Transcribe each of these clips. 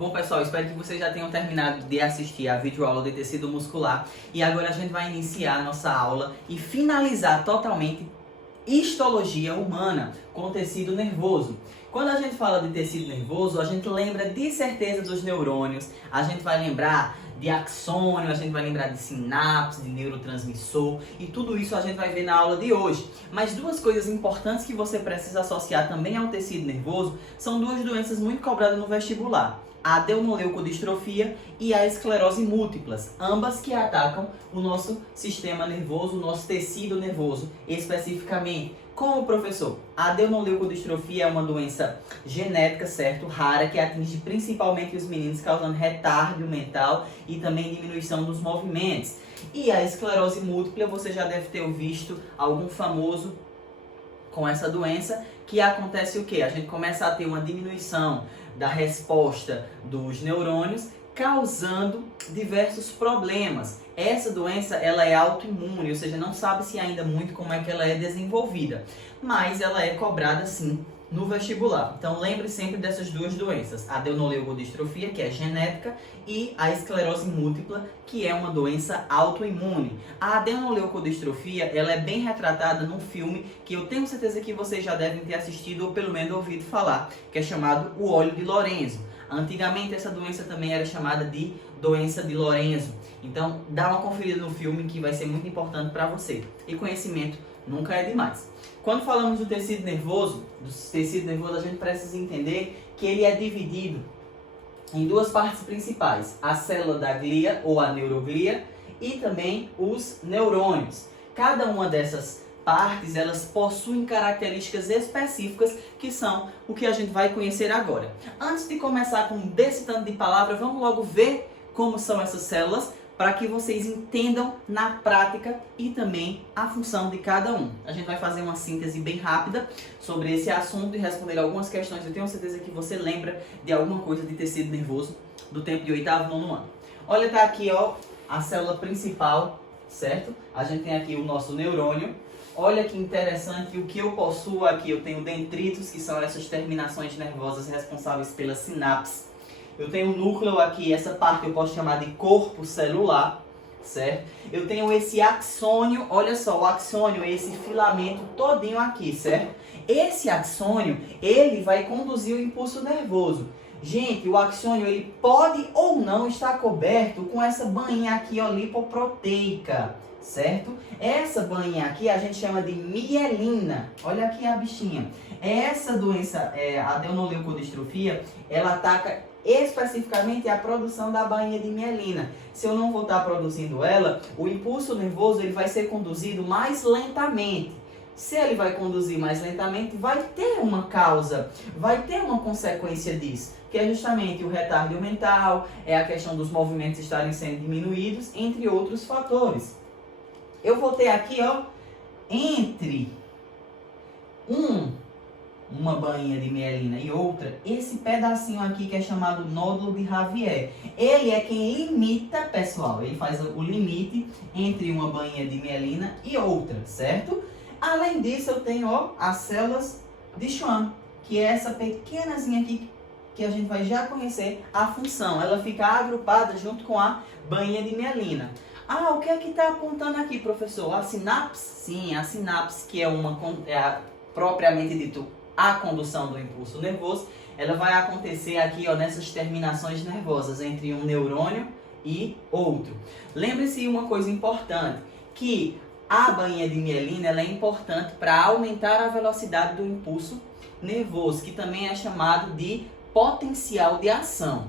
Bom, pessoal, espero que vocês já tenham terminado de assistir a videoaula de tecido muscular e agora a gente vai iniciar a nossa aula e finalizar totalmente histologia humana com tecido nervoso. Quando a gente fala de tecido nervoso, a gente lembra de certeza dos neurônios, a gente vai lembrar de axônio, a gente vai lembrar de sinapse, de neurotransmissor e tudo isso a gente vai ver na aula de hoje. Mas duas coisas importantes que você precisa associar também ao tecido nervoso são duas doenças muito cobradas no vestibular: a adrenoleucodistrofia e a esclerose múltiplas, ambas que atacam o nosso sistema nervoso, o nosso tecido nervoso especificamente. Como, professor? A adrenoleucodistrofia é uma doença genética, certo? Rara, que atinge principalmente os meninos, causando retardo mental e também diminuição dos movimentos. E a esclerose múltipla, você já deve ter visto algum famoso com essa doença, que acontece o quê? A gente começa a ter uma diminuição da resposta dos neurônios, causando diversos problemas. Essa doença, ela é autoimune, ou seja, não sabe-se ainda muito como é que ela é desenvolvida, mas ela é cobrada sim no vestibular. Então lembre sempre dessas duas doenças: a adrenoleucodistrofia, que é genética, e a esclerose múltipla, que é uma doença autoimune. A adrenoleucodistrofia, ela é bem retratada num filme que eu tenho certeza que vocês já devem ter assistido ou pelo menos ouvido falar, que é chamado O Óleo de Lorenzo. Antigamente essa doença também era chamada de doença de Lorenzo. Então dá uma conferida no filme que vai ser muito importante para você. E conhecimento nunca é demais. Quando falamos do tecido nervoso, a gente precisa entender que ele é dividido em duas partes principais: a célula da glia ou a neuroglia e também os neurônios. Cada uma dessas partes, elas possuem características específicas que são o que a gente vai conhecer agora. Antes de começar com desse tanto de palavra, vamos logo ver como são essas células, para que vocês entendam na prática e também a função de cada um. A gente vai fazer uma síntese bem rápida sobre esse assunto e responder algumas questões. Eu tenho certeza que você lembra de alguma coisa de tecido nervoso do tempo de 8º, 9º ano. Olha, tá aqui, ó, a célula principal, certo? A gente tem aqui o nosso neurônio. Olha que interessante o que eu possuo aqui. Eu tenho dendritos, que são essas terminações nervosas responsáveis pela sinapse. Eu tenho um núcleo aqui, essa parte eu posso chamar de corpo celular, certo? Eu tenho esse axônio, olha só, o axônio é esse filamento todinho aqui, certo? Esse axônio, ele vai conduzir o impulso nervoso. Gente, o axônio, ele pode ou não estar coberto com essa bainha aqui, ó, lipoproteica, certo? Essa bainha aqui a gente chama de mielina. Olha aqui a bichinha. Essa doença, a adrenoleucodistrofia, ela ataca especificamente a produção da bainha de mielina. Se eu não vou estar produzindo ela, o impulso nervoso ele vai ser conduzido mais lentamente. Se ele vai conduzir mais lentamente, vai ter uma causa, vai ter uma consequência disso, que é justamente o retardo mental, é a questão dos movimentos estarem sendo diminuídos, entre outros fatores. Eu vou ter aqui, ó, entre uma bainha de mielina e outra, esse pedacinho aqui que é chamado nódulo de Javier. Ele é quem limita, pessoal, ele faz o limite entre uma bainha de mielina e outra, certo? Além disso, eu tenho, ó, as células de Schwann, que é essa pequenazinha aqui que a gente vai já conhecer a função. Ela fica agrupada junto com a bainha de mielina. Ah, o que é que está apontando aqui, professor? A sinapse? Sim, a sinapse, que é propriamente dito a condução do impulso nervoso, ela vai acontecer aqui, ó, nessas terminações nervosas entre um neurônio e outro. Lembre-se uma coisa importante, que a bainha de mielina ela é importante para aumentar a velocidade do impulso nervoso, que também é chamado de potencial de ação.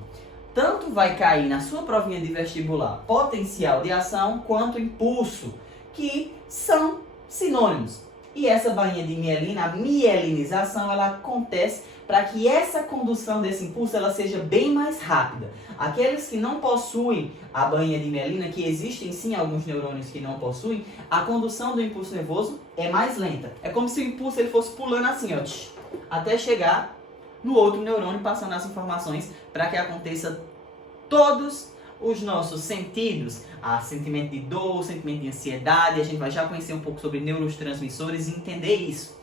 Tanto vai cair na sua provinha de vestibular potencial de ação quanto impulso, que são sinônimos. E essa bainha de mielina, a mielinização, ela acontece para que essa condução desse impulso ela seja bem mais rápida. Aqueles que não possuem a bainha de mielina, que existem sim alguns neurônios que não possuem, a condução do impulso nervoso é mais lenta. É como se o impulso ele fosse pulando assim, ó, até chegar no outro neurônio, passando as informações para que aconteça todos os nossos sentidos, sentimento de dor, sentimento de ansiedade. A gente vai já conhecer um pouco sobre neurotransmissores e entender isso.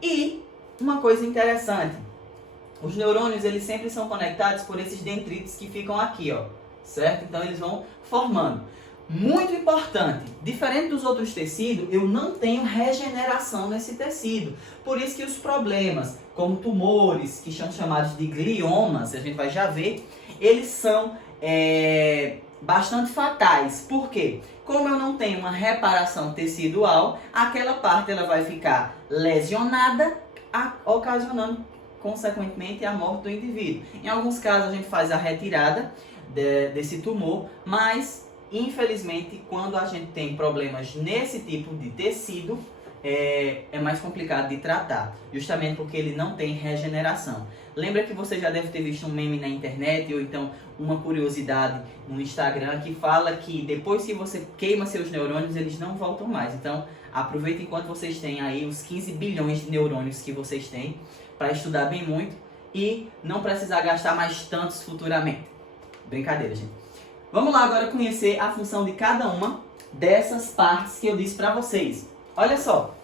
E uma coisa interessante, Os neurônios, eles sempre são conectados por esses dendritos que ficam aqui, ó, certo? Então eles vão formando. Muito importante, diferente dos outros tecidos, eu não tenho regeneração nesse tecido. Por isso que os problemas, como tumores, que são chamados de gliomas, a gente vai já ver, eles são bastante fatais. Por quê? Como eu não tenho uma reparação tecidual, aquela parte ela vai ficar lesionada, ocasionando consequentemente a morte do indivíduo. Em alguns casos a gente faz a retirada desse tumor, mas infelizmente quando a gente tem problemas nesse tipo de tecido, é mais complicado de tratar, justamente porque ele não tem regeneração. Lembra que você já deve ter visto um meme na internet ou então uma curiosidade no Instagram que fala que depois que você queima seus neurônios, eles não voltam mais. Então aproveita enquanto vocês têm aí os 15 bilhões de neurônios que vocês têm para estudar bem muito e não precisar gastar mais tantos futuramente. Brincadeira, gente. Vamos lá agora conhecer a função de cada uma dessas partes que eu disse para vocês. Olha só,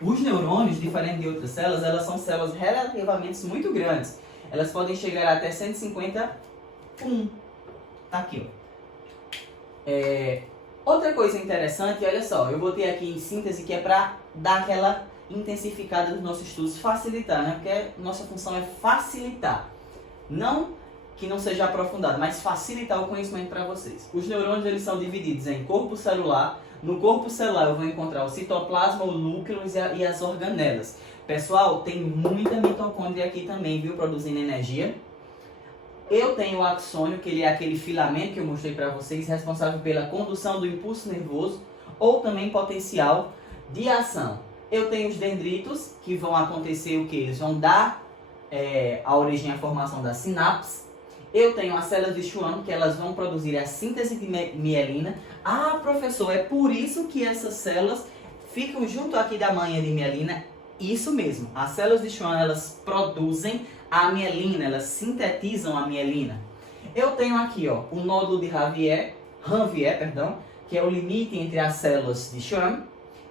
os neurônios, diferente de outras células, elas são células relativamente muito grandes. Elas podem chegar até 151. Tá aqui, ó. Outra coisa interessante, olha só, eu botei aqui em síntese que é para dar aquela intensificada dos nossos estudos, facilitar, né? Porque nossa função é facilitar. Não que não seja aprofundado, mas facilitar o conhecimento para vocês. Os neurônios, eles são divididos em corpo celular. No corpo celular eu vou encontrar o citoplasma, o núcleo e as organelas. Pessoal, tem muita mitocôndria aqui também, viu? Produzindo energia. Eu tenho o axônio, que ele é aquele filamento que eu mostrei para vocês, responsável pela condução do impulso nervoso ou também potencial de ação. Eu tenho os dendritos, que vão acontecer o que? Eles vão dar a origem à formação da sinapse. Eu tenho as células de Schwann, que elas vão produzir a síntese de mielina. Ah, professor, é por isso que essas células ficam junto aqui da manha de mielina? Isso mesmo, as células de Schwann, elas produzem a mielina, elas sintetizam a mielina. Eu tenho aqui, ó, o nódulo de Ranvier, que é o limite entre as células de Schwann.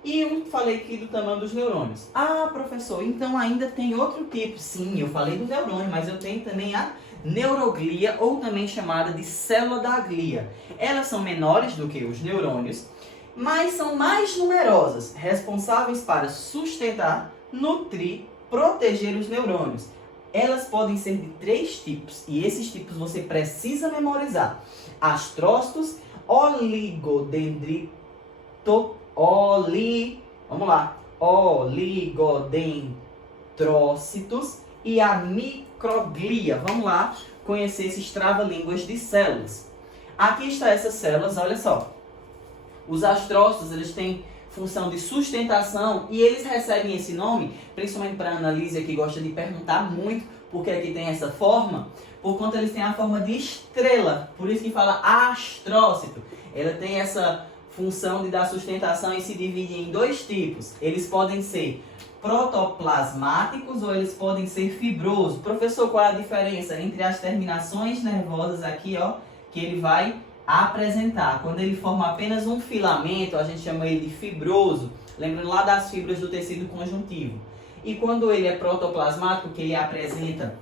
E eu falei aqui do tamanho dos neurônios. Ah, professor, então ainda tem outro tipo. Sim, eu falei do neurônio, mas eu tenho também a neuroglia, ou também chamada de célula da glia. Elas são menores do que os neurônios, mas são mais numerosas, responsáveis para sustentar, nutrir, proteger os neurônios. Elas podem ser de 3 tipos, e esses tipos você precisa memorizar. Astrócitos, oligodendrócitos e a microglia. Vamos lá conhecer esses trava-línguas de células. Aqui estão essas células, olha só. Os astrócitos, eles têm função de sustentação e eles recebem esse nome, principalmente para a Analísia, que gosta de perguntar muito porque aqui tem essa forma, por conta eles têm a forma de estrela, por isso que fala astrócito. Ela tem essa função de dar sustentação e se divide em 2 tipos. Eles podem ser protoplasmáticos ou eles podem ser fibrosos. Professor, qual é a diferença entre as terminações nervosas aqui, ó, que ele vai apresentar? Quando ele forma apenas um filamento, a gente chama ele de fibroso, lembrando lá das fibras do tecido conjuntivo. E quando ele é protoplasmático, que ele apresenta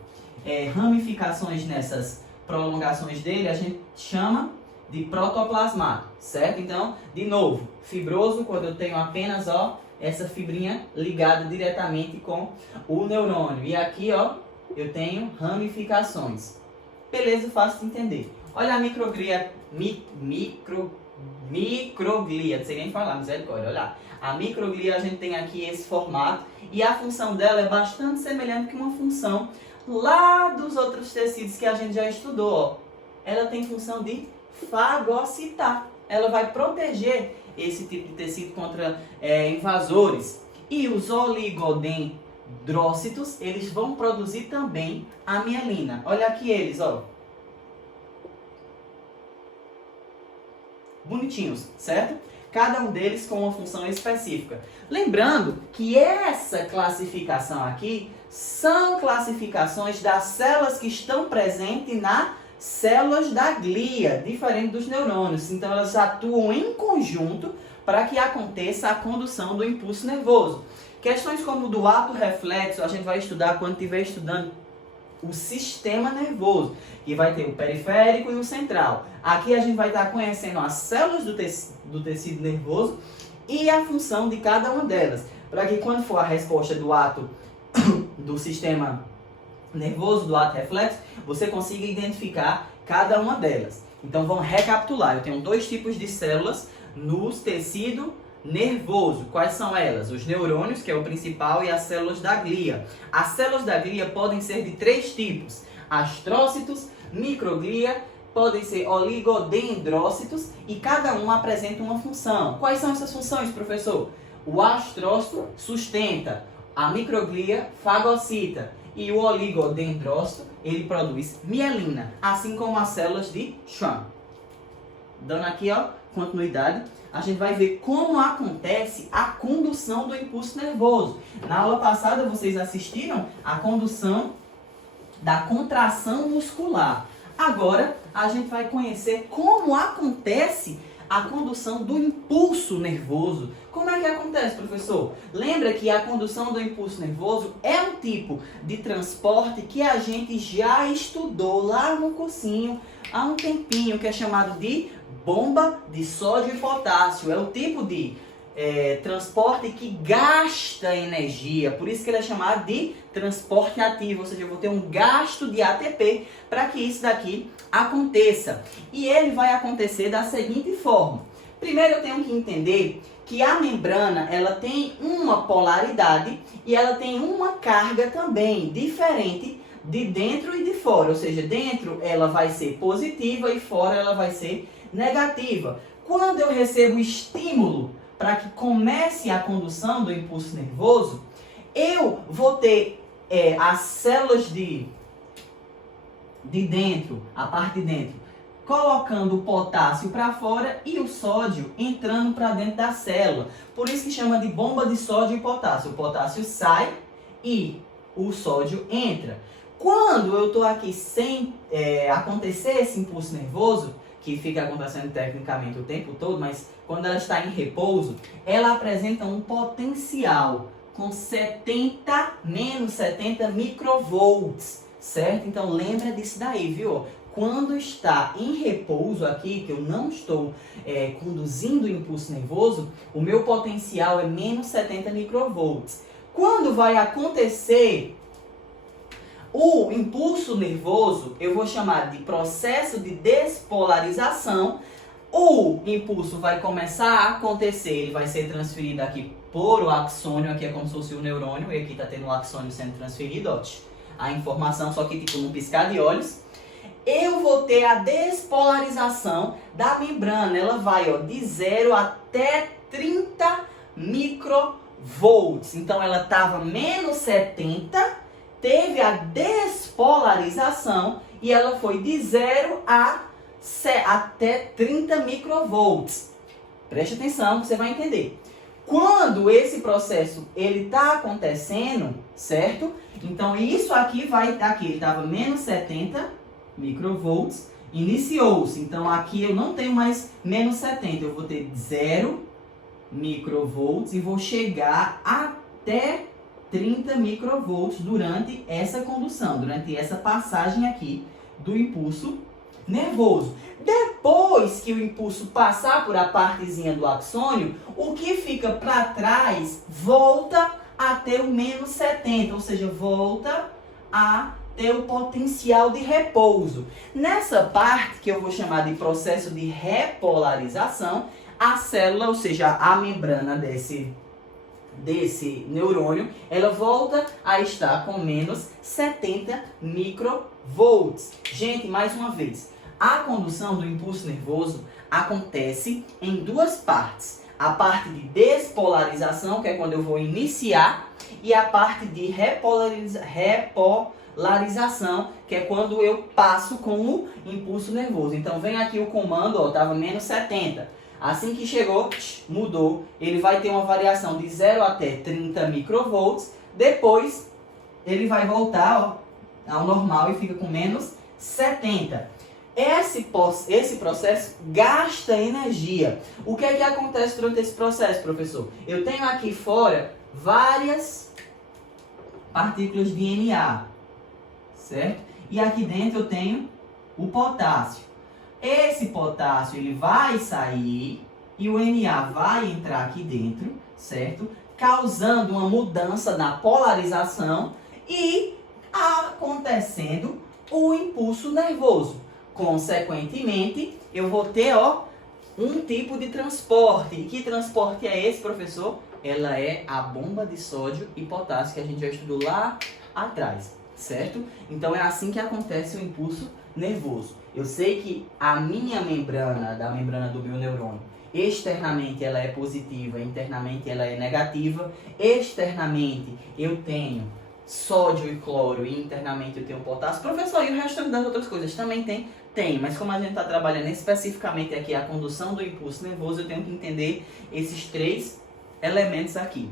ramificações nessas prolongações dele, a gente chama de protoplasmático, certo? Então, de novo, fibroso quando eu tenho apenas, ó, essa fibrinha ligada diretamente com o neurônio. E aqui, ó, eu tenho ramificações. Beleza, fácil de entender. Olha a microglia, microglia, não sei nem falar, misericórdia, olha lá. A microglia, a gente tem aqui esse formato e a função dela é bastante semelhante com uma função lá dos outros tecidos que a gente já estudou, ó. Ela tem função de fagocitar. Ela vai proteger esse tipo de tecido contra invasores. E os oligodendrócitos, eles vão produzir também a mielina. Olha aqui eles, ó. Bonitinhos, certo? Cada um deles com uma função específica. Lembrando que essa classificação aqui são classificações das células que estão presentes nas células da glia, diferente dos neurônios. Então elas atuam em conjunto para que aconteça a condução do impulso nervoso. Questões como do ato reflexo a gente vai estudar quando estiver estudando o sistema nervoso, que vai ter o periférico e o central. Aqui a gente vai estar conhecendo as células do tecido nervoso e a função de cada uma delas, para que quando for a resposta do ato do sistema nervoso, do ato reflexo, você consiga identificar cada uma delas. Então vamos recapitular. Eu tenho dois tipos de células no tecido nervoso. Quais são elas? Os neurônios, que é o principal, e as células da glia. As células da glia podem ser de três tipos: astrócitos, microglia, podem ser oligodendrócitos, e cada um apresenta uma função. Quais são essas funções, professor? O astrócito sustenta, a microglia fagocita e o oligodendrócito ele produz mielina, assim como as células de Schwann. Dando aqui, ó, continuidade, a gente vai ver como acontece a condução do impulso nervoso. Na aula passada vocês assistiram a condução da contração muscular. Agora a gente vai conhecer como acontece a condução do impulso nervoso. Como é que acontece, professor? Lembra que a condução do impulso nervoso é um tipo de transporte que a gente já estudou lá no cursinho há um tempinho, que é chamado de bomba de sódio e potássio. É o tipo de transporte que gasta energia, por isso que ele é chamado de transporte ativo, ou seja, eu vou ter um gasto de ATP para que isso daqui aconteça. E ele vai acontecer da seguinte forma. Primeiro eu tenho que entender que a membrana ela tem uma polaridade e ela tem uma carga também diferente de dentro e de fora, ou seja, dentro ela vai ser positiva e fora ela vai ser negativa. Quando eu recebo estímulo para que comece a condução do impulso nervoso, eu vou ter as células de dentro, a parte de dentro, colocando o potássio para fora e o sódio entrando para dentro da célula. Por isso que chama de bomba de sódio e potássio. O potássio sai e o sódio entra. Quando eu estou aqui sem acontecer esse impulso nervoso, que fica acontecendo tecnicamente o tempo todo, mas quando ela está em repouso, ela apresenta um potencial com menos 70 microvolts, certo? Então lembra disso daí, viu? Quando está em repouso aqui, que eu não estou conduzindo o impulso nervoso, o meu potencial é menos 70 microvolts. Quando vai acontecer o impulso nervoso, eu vou chamar de processo de despolarização. O impulso vai começar a acontecer, ele vai ser transferido aqui por o axônio, aqui é como se fosse o neurônio, e aqui está tendo o axônio sendo transferido, ó, a informação, só que tipo num piscar de olhos. Eu vou ter a despolarização da membrana, ela vai de 0 até 30 microvolts. Então ela estava menos 70, teve a despolarização e ela foi de 0 até 30 microvolts. Preste atenção que você vai entender. Quando esse processo ele está acontecendo, certo? Então isso aqui vai estar aqui, ele estava menos 70 microvolts, iniciou-se. Então aqui eu não tenho mais menos 70, eu vou ter 0 microvolts e vou chegar até 30 microvolts durante essa condução, durante essa passagem aqui do impulso nervoso. Depois que o impulso passar por a partezinha do axônio, o que fica para trás volta a ter o menos 70, ou seja, volta a ter o potencial de repouso. Nessa parte que eu vou chamar de processo de repolarização, a célula, ou seja, a membrana desse neurônio, ela volta a estar com menos 70 microvolts. Gente, mais uma vez, a condução do impulso nervoso acontece em duas partes. A parte de despolarização, que é quando eu vou iniciar, e a parte de repolarização, que é quando eu passo com o impulso nervoso. Então vem aqui o comando, estava menos 70. Assim que chegou, mudou. Ele vai ter uma variação de 0 até 30 microvolts. Depois, ele vai voltar ao normal e fica com menos 70. Esse processo gasta energia. O que é que acontece durante esse processo, professor? Eu tenho aqui fora várias partículas de Na, certo? E aqui dentro eu tenho o potássio. Esse potássio ele vai sair e o Na vai entrar aqui dentro, certo? Causando uma mudança na polarização e acontecendo o impulso nervoso. Consequentemente, eu vou ter, um tipo de transporte. E que transporte é esse, professor? Ela é a bomba de sódio e potássio que a gente já estudou lá atrás, certo? Então é assim que acontece o impulso nervoso. Eu sei que a minha membrana, da membrana do meu neurônio, externamente ela é positiva, internamente ela é negativa. Externamente eu tenho sódio e cloro e internamente eu tenho potássio. Professor, e o resto das outras coisas também tem? Tem, mas como a gente está trabalhando especificamente aqui a condução do impulso nervoso, eu tenho que entender esses 3 elementos aqui.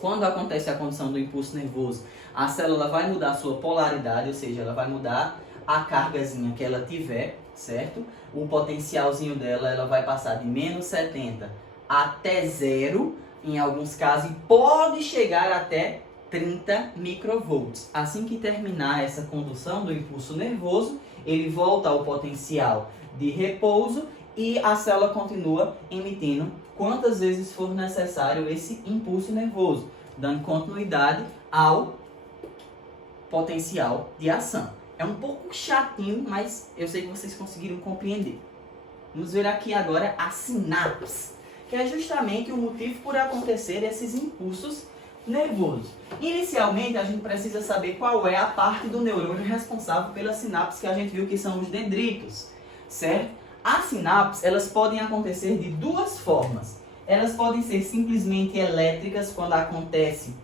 Quando acontece a condução do impulso nervoso, a célula vai mudar a sua polaridade, ou seja, ela vai mudar a cargazinha que ela tiver, certo? O potencialzinho dela, ela vai passar de menos 70 até 0, em alguns casos, e pode chegar até 30 microvolts. Assim que terminar essa condução do impulso nervoso, ele volta ao potencial de repouso e a célula continua emitindo quantas vezes for necessário esse impulso nervoso, dando continuidade ao potencial de ação. É um pouco chatinho, mas eu sei que vocês conseguiram compreender. Vamos ver aqui agora a sinapse, que é justamente o motivo por acontecer esses impulsos nervosos. Inicialmente, a gente precisa saber qual é a parte do neurônio responsável pela sinapse, que a gente viu que são os dendritos, certo? As sinapses, elas podem acontecer de 2 formas. Elas podem ser simplesmente elétricas, quando acontece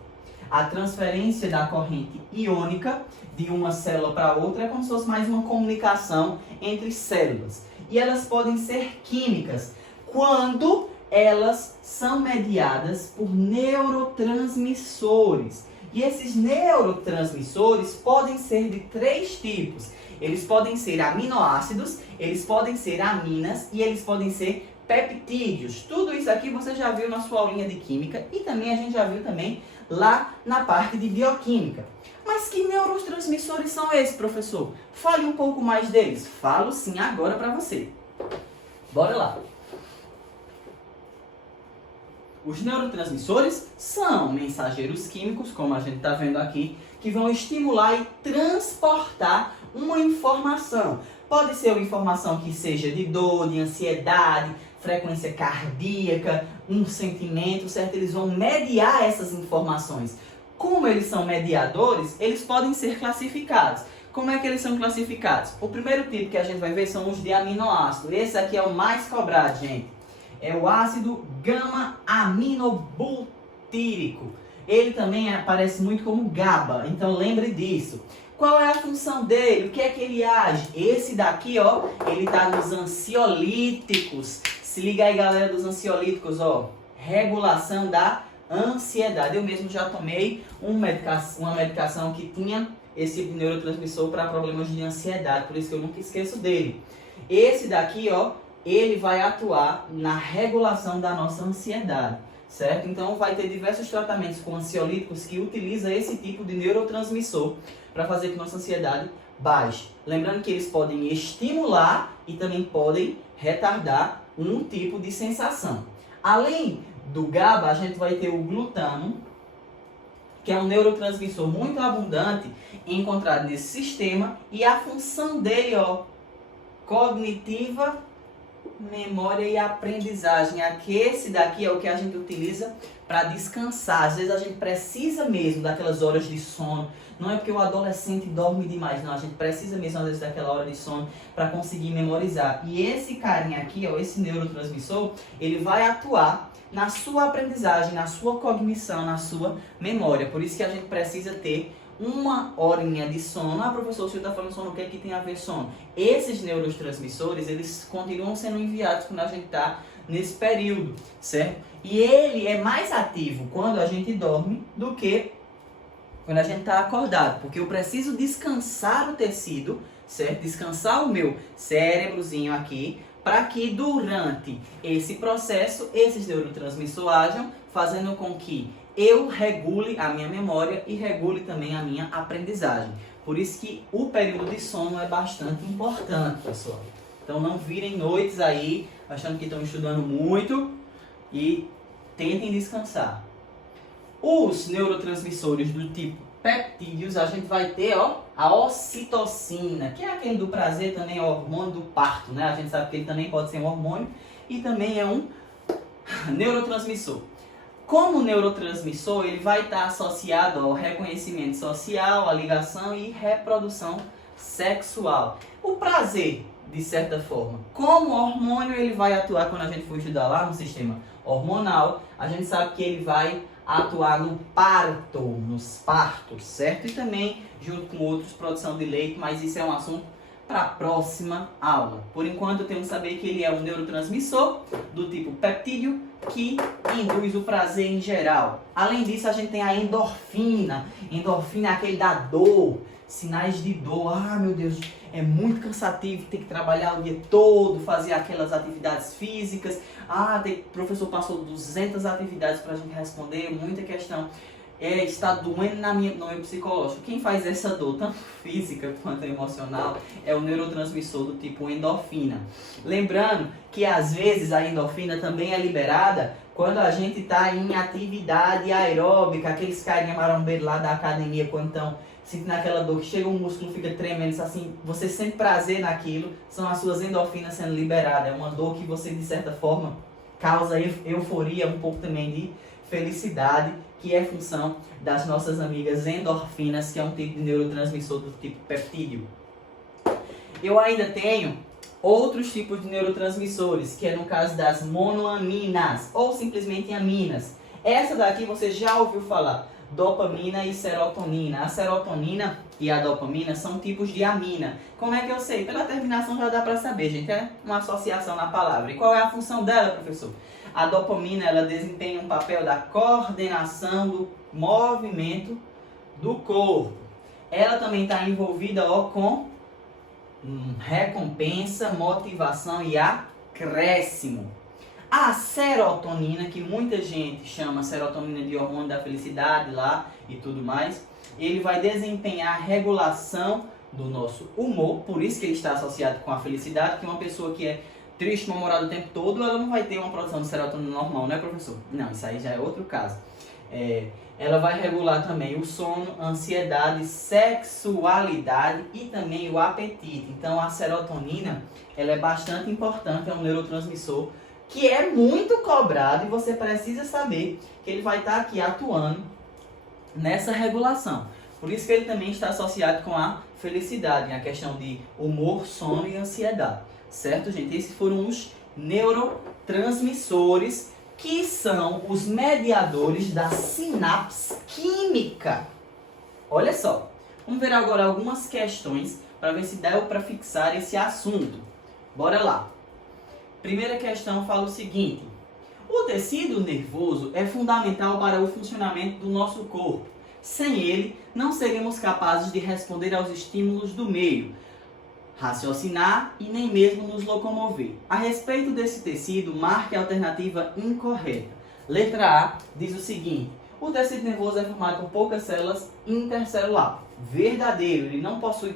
a transferência da corrente iônica de uma célula para outra, é como se fosse mais uma comunicação entre células. E elas podem ser químicas, quando elas são mediadas por neurotransmissores. E esses neurotransmissores podem ser de 3 tipos. Eles podem ser aminoácidos, eles podem ser aminas e eles podem ser peptídeos. Tudo isso aqui você já viu na sua aulinha de química e também a gente já viu também lá na parte de bioquímica. Mas que neurotransmissores são esses, professor? Fale um pouco mais deles. Falo sim agora para você. Bora lá. Os neurotransmissores são mensageiros químicos, como a gente está vendo aqui, que vão estimular e transportar uma informação. Pode ser uma informação que seja de dor, de ansiedade, frequência cardíaca, um sentimento, certo? Eles vão mediar essas informações. Como eles são mediadores, eles podem ser classificados. Como é que eles são classificados? O primeiro tipo que a gente vai ver são os de aminoácido. Esse aqui é o mais cobrado, gente. É o ácido gama-aminobutírico. Ele também aparece muito como GABA, então lembre disso. Qual é a função dele? O que é que ele age? Esse daqui, ele está nos ansiolíticos. Se liga aí, galera, dos ansiolíticos, regulação da ansiedade. Eu mesmo já tomei uma medicação que tinha esse tipo de neurotransmissor para problemas de ansiedade, por isso que eu nunca esqueço dele. Esse daqui, ele vai atuar na regulação da nossa ansiedade, certo? Então vai ter diversos tratamentos com ansiolíticos que utilizam esse tipo de neurotransmissor para fazer com que nossa ansiedade baixe. Lembrando que eles podem estimular e também podem retardar um tipo de sensação. Além do GABA, a gente vai ter o glutamo, que é um neurotransmissor muito abundante encontrado nesse sistema, e a função dele, cognitiva, memória e aprendizagem. Aqui, esse daqui é o que a gente utiliza para descansar. Às vezes a gente precisa mesmo daquelas horas de sono. Não é porque o adolescente dorme demais, não. A gente precisa mesmo às vezes daquela hora de sono para conseguir memorizar. E esse carinha aqui, esse neurotransmissor, ele vai atuar na sua aprendizagem, na sua cognição, na sua memória. Por isso que a gente precisa ter uma horinha de sono. Ah, professor, o senhor está falando sono, o que é que tem a ver sono? Esses neurotransmissores, eles continuam sendo enviados quando a gente está nesse período, certo? E ele é mais ativo quando a gente dorme do que quando a gente está acordado, porque eu preciso descansar o tecido, certo? Descansar o meu cérebrozinho aqui, para que durante esse processo, esses neurotransmissores ajam, fazendo com que eu regule a minha memória e regule também a minha aprendizagem. Por isso que o período de sono é bastante importante, pessoal. Então não virem noites aí achando que estão estudando muito e tentem descansar. Os neurotransmissores do tipo peptídeos, a gente vai ter a ocitocina, que é aquele do prazer, também é o hormônio do parto, né? A gente sabe que ele também pode ser um hormônio e também é um neurotransmissor. Como neurotransmissor, ele vai estar associado ao reconhecimento social, à ligação e reprodução sexual. O prazer, de certa forma, como hormônio, ele vai atuar quando a gente for estudar lá no sistema hormonal. A gente sabe que ele vai atuar no parto, nos partos, certo? E também junto com outros, produção de leite, mas isso é um assunto para a próxima aula. Por enquanto, temos que saber que ele é um neurotransmissor do tipo peptídeo, que induz o prazer em geral. Além disso, a gente tem a endorfina. Endorfina é aquele da dor, sinais de dor. Ah, meu Deus, é muito cansativo, tem que trabalhar o dia todo, fazer aquelas atividades físicas. Ah, o professor passou 200 atividades para a gente responder, muita questão. Está doendo no meu psicológico. Quem faz essa dor, tanto física quanto emocional, é o neurotransmissor do tipo endorfina. Lembrando que às vezes a endorfina também é liberada quando a gente está em atividade aeróbica, aqueles carinha marombeiros lá da academia, quando estão sentindo aquela dor, que chega um músculo, fica tremendo, assim, você sente prazer naquilo, são as suas endorfinas sendo liberadas. É uma dor que você, de certa forma, causa euforia, um pouco também de felicidade, que é função das nossas amigas endorfinas, que é um tipo de neurotransmissor do tipo peptídeo. Eu ainda tenho outros tipos de neurotransmissores, que é no caso das monoaminas, ou simplesmente aminas. Essa daqui você já ouviu falar, dopamina e serotonina. A serotonina e a dopamina são tipos de amina. Como é que eu sei? Pela terminação já dá para saber, gente, é uma associação na palavra. E qual é a função dela, professor? A dopamina, ela desempenha um papel da coordenação do movimento do corpo. Ela também está envolvida com recompensa, motivação e acréscimo. A serotonina, que muita gente chama serotonina de hormônio da felicidade lá e tudo mais, ele vai desempenhar a regulação do nosso humor, por isso que ele está associado com a felicidade, que uma pessoa que é triste, mal-humorada o tempo todo, ela não vai ter uma produção de serotonina normal, né, professor? Não, isso aí já é outro caso. Ela vai regular também o sono, ansiedade, sexualidade e também o apetite. Então a serotonina, ela é bastante importante, é um neurotransmissor que é muito cobrado e você precisa saber que ele vai estar aqui atuando nessa regulação. Por isso que ele também está associado com a felicidade, a questão de humor, sono e ansiedade. Certo, gente? Esses foram os neurotransmissores, que são os mediadores da sinapse química. Olha só, vamos ver agora algumas questões para ver se dá para fixar esse assunto. Bora lá. Primeira questão fala o seguinte: o tecido nervoso é fundamental para o funcionamento do nosso corpo. Sem ele, não seremos capazes de responder aos estímulos do meio, raciocinar e nem mesmo nos locomover. A respeito desse tecido, marque a alternativa incorreta. Letra A diz o seguinte: o tecido nervoso é formado por poucas células intercelular. Verdadeiro, ele não possui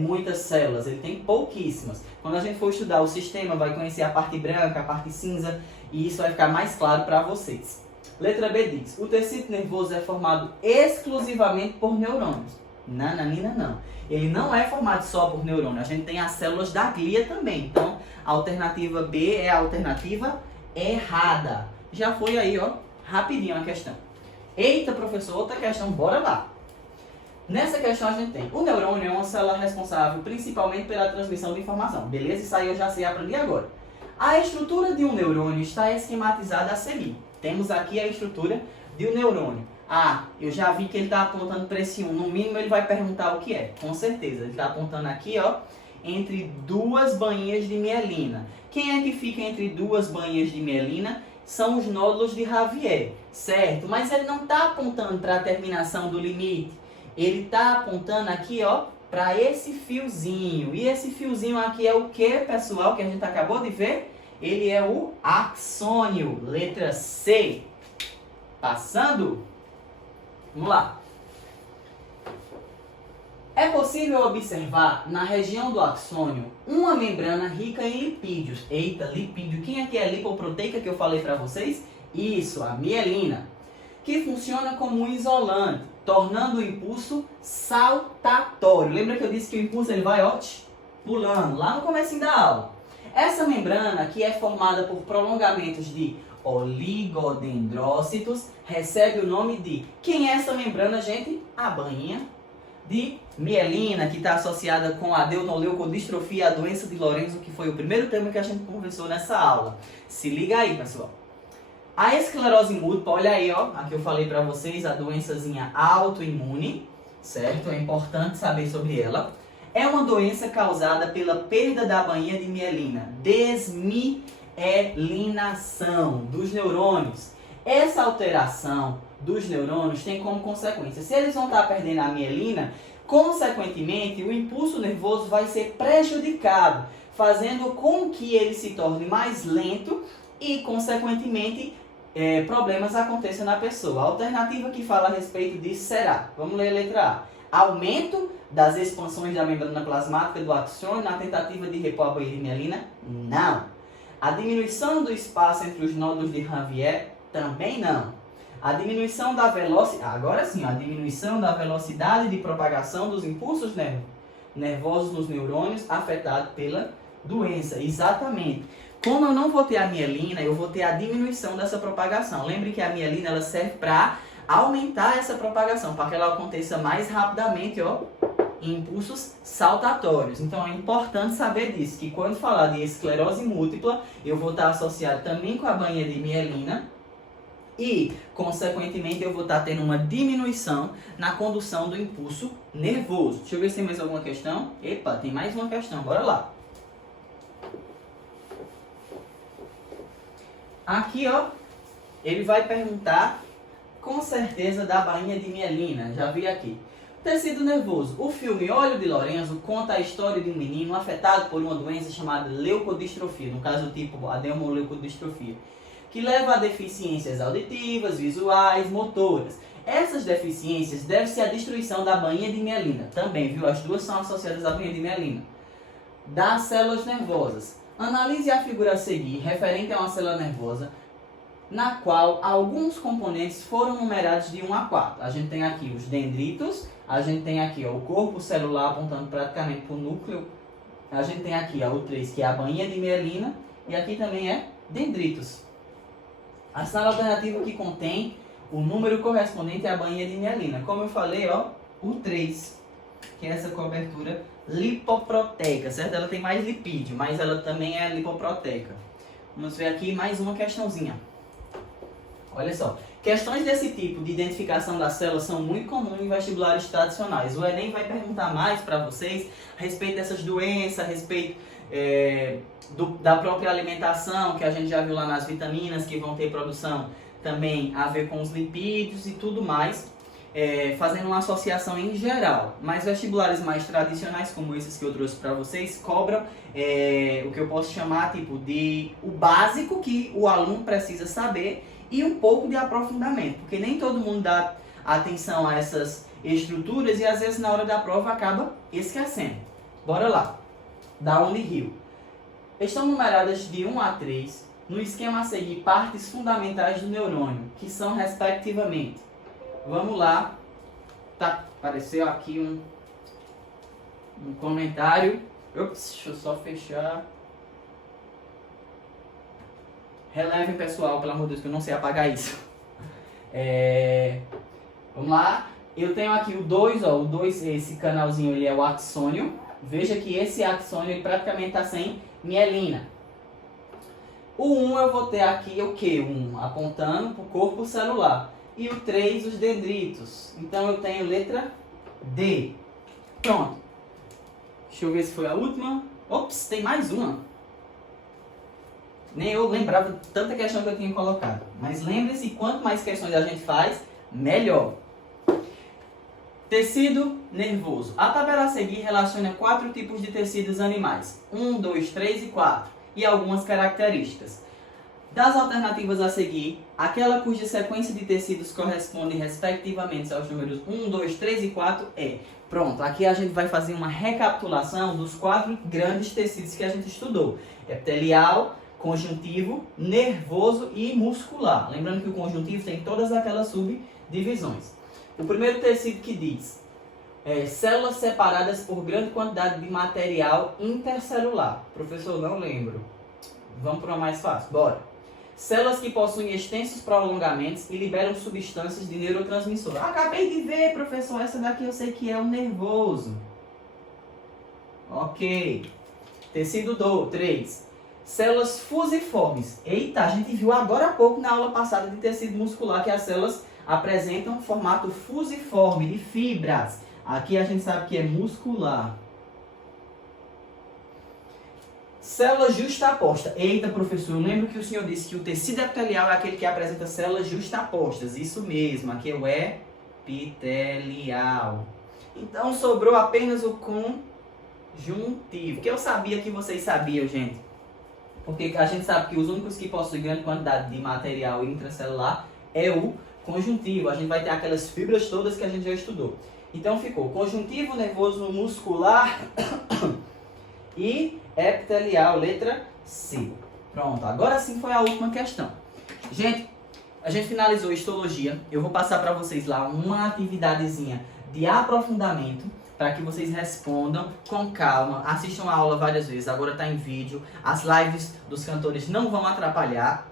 muitas células, ele tem pouquíssimas. Quando a gente for estudar o sistema, vai conhecer a parte branca, a parte cinza, e isso vai ficar mais claro para vocês. Letra B diz: o tecido nervoso é formado exclusivamente por neurônios. Nananina não. Ele não é formado só por neurônio. A gente tem as células da glia também. Então, a alternativa B é a alternativa errada. Já foi aí, ó, rapidinho a questão. Eita, professor, outra questão, bora lá. Nessa questão a gente tem: o neurônio é uma célula responsável principalmente pela transmissão de informação. Beleza? Isso aí eu já sei aprender agora. A estrutura de um neurônio está esquematizada a seguir. Temos aqui a estrutura de um neurônio. Ah, eu já vi que ele está apontando para esse 1. No mínimo ele vai perguntar o que é. Com certeza. Ele está apontando aqui, ó, entre duas bainhas de mielina. Quem é que fica entre duas bainhas de mielina? São os nódulos de Ravier, certo? Mas ele não está apontando para a terminação do limite. Ele está apontando aqui, ó, para esse fiozinho. E esse fiozinho aqui é o que, pessoal, que a gente acabou de ver? Ele é o axônio. Letra C. Passando. Vamos lá. É possível observar na região do axônio uma membrana rica em lipídios. Eita, lipídio. Quem aqui é lipoproteica que eu falei para vocês? Isso, a mielina. Que funciona como um isolante, tornando o impulso saltatório. Lembra que eu disse que o impulso ele vai, ó, pulando, lá no comecinho da aula. Essa membrana, que é formada por prolongamentos de oligodendrócitos, recebe o nome de... Quem é essa membrana, gente? A bainha de mielina, que está associada com a adenoleukodistrofia, a doença de Lorenzo, que foi o primeiro tema que a gente conversou nessa aula. Se liga aí, pessoal. A esclerose múltipla, olha aí, ó, aqui eu falei para vocês, a doençazinha autoimune, certo? É importante saber sobre ela. É uma doença causada pela perda da bainha de mielina, desmielinação dos neurônios. Essa alteração dos neurônios tem como consequência, se eles vão estar perdendo a mielina, consequentemente o impulso nervoso vai ser prejudicado, fazendo com que ele se torne mais lento e, consequentemente, problemas aconteçam na pessoa. A alternativa que fala a respeito disso será, vamos ler a letra A, aumento das expansões da membrana plasmática do axônio na tentativa de repor a bainha de mielina? Não. A diminuição do espaço entre os nódulos de Ranvier? Também não. A diminuição da velocidade, agora sim, a diminuição da velocidade de propagação dos impulsos nervosos nos neurônios afetados pela doença. Exatamente. Como eu não vou ter a mielina, eu vou ter a diminuição dessa propagação. Lembre que a mielina ela serve para aumentar essa propagação, para que ela aconteça mais rapidamente, ó, em impulsos saltatórios. Então é importante saber disso, que quando falar de esclerose múltipla, eu vou estar associado também com a bainha de mielina e, consequentemente, eu vou estar tendo uma diminuição na condução do impulso nervoso. Deixa eu ver se tem mais alguma questão. Epa, tem mais uma questão, bora lá. Aqui, ó, ele vai perguntar, com certeza, da bainha de mielina. Já vi aqui. Tecido nervoso. O filme Olho de Lorenzo conta a história de um menino afetado por uma doença chamada leucodistrofia, no caso tipo adenoleucodistrofia, que leva a deficiências auditivas, visuais, motoras. Essas deficiências devem-se à destruição da bainha de mielina. Também, viu? As duas são associadas à bainha de mielina. Das células nervosas. Analise a figura a seguir, referente a uma célula nervosa, na qual alguns componentes foram numerados de 1 a 4. A gente tem aqui os dendritos, a gente tem aqui, ó, o corpo celular apontando praticamente para o núcleo, a gente tem aqui, ó, o 3, que é a bainha de mielina, e aqui também é dendritos. A célula alternativa que contém o número correspondente à bainha de mielina. Como eu falei, ó, o 3, que é essa cobertura lipoproteica, certo? Ela tem mais lipídio, mas ela também é lipoproteica. Vamos ver aqui mais uma questãozinha. Olha só, questões desse tipo de identificação das células são muito comuns em vestibulares tradicionais. O Enem vai perguntar mais para vocês a respeito dessas doenças, a respeito da própria alimentação, que a gente já viu lá nas vitaminas, que vão ter produção também a ver com os lipídios e tudo mais, fazendo uma associação em geral. Mas vestibulares mais tradicionais, como esses que eu trouxe para vocês, cobram o que eu posso chamar tipo de o básico que o aluno precisa saber e um pouco de aprofundamento, porque nem todo mundo dá atenção a essas estruturas e às vezes na hora da prova acaba esquecendo. Bora lá. Da Unirio. Estão numeradas de 1 a 3 no esquema a seguir partes fundamentais do neurônio, que são respectivamente. Vamos lá. Tá, apareceu aqui um comentário. Ops, deixa eu só fechar. Relevem, pessoal, pelo amor de Deus, que eu não sei apagar isso. Vamos lá. Eu tenho aqui o 2, ó. O 2, esse canalzinho, ele é o axônio. Veja que esse axônio ele praticamente está sem mielina. O 1 eu vou ter aqui o quê? 1 apontando para o corpo celular. E o 3, os dendritos. Então eu tenho letra D. Pronto. Deixa eu ver se foi a última. Ops, tem mais uma. Nem eu lembrava de tanta questão que eu tinha colocado. Mas lembre-se, quanto mais questões a gente faz, melhor. Tecido nervoso. A tabela a seguir relaciona 4 tipos de tecidos animais. 1, 2, 3 e 4. E algumas características. Das alternativas a seguir, aquela cuja sequência de tecidos corresponde respectivamente aos números 1, 2, 3 e 4 é. Pronto, aqui a gente vai fazer uma recapitulação dos 4 grandes tecidos que a gente estudou. Epitelial, conjuntivo, nervoso e muscular. Lembrando que o conjuntivo tem todas aquelas subdivisões. O primeiro tecido que diz células separadas por grande quantidade de material intercelular. Professor, não lembro. Vamos para uma mais fácil, bora. Células que possuem extensos prolongamentos e liberam substâncias de neurotransmissor. Acabei de ver, professor, essa daqui eu sei que é o nervoso. Ok. Tecido 3. Células fusiformes. Eita, a gente viu agora há pouco na aula passada de tecido muscular que as células apresentam formato fusiforme de fibras. Aqui a gente sabe que é muscular. Célula justaposta. Eita, professor, eu lembro que o senhor disse que o tecido epitelial é aquele que apresenta células justapostas. Isso mesmo, aqui é o epitelial. Então sobrou apenas o conjuntivo, que eu sabia que vocês sabiam, gente. Porque a gente sabe que os únicos que possuem grande quantidade de material intracelular é o conjuntivo. A gente vai ter aquelas fibras todas que a gente já estudou. Então ficou conjuntivo, nervoso, muscular e epitelial, letra C. Pronto, agora sim foi a última questão. Gente, a gente finalizou histologia. Eu vou passar para vocês lá uma atividadezinha de aprofundamento para que vocês respondam com calma. Assistam a aula várias vezes, agora está em vídeo. As lives dos cantores não vão atrapalhar.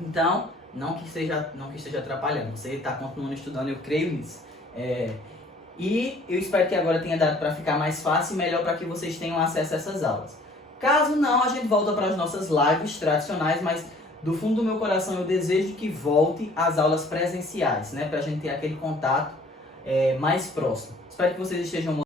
Então, não que esteja atrapalhando. Você está continuando estudando, eu creio nisso. E eu espero que agora tenha dado para ficar mais fácil e melhor para que vocês tenham acesso a essas aulas. Caso não, a gente volta para as nossas lives tradicionais, mas do fundo do meu coração eu desejo que volte às aulas presenciais, né? Para a gente ter aquele contato mais próximo. Espero que vocês estejam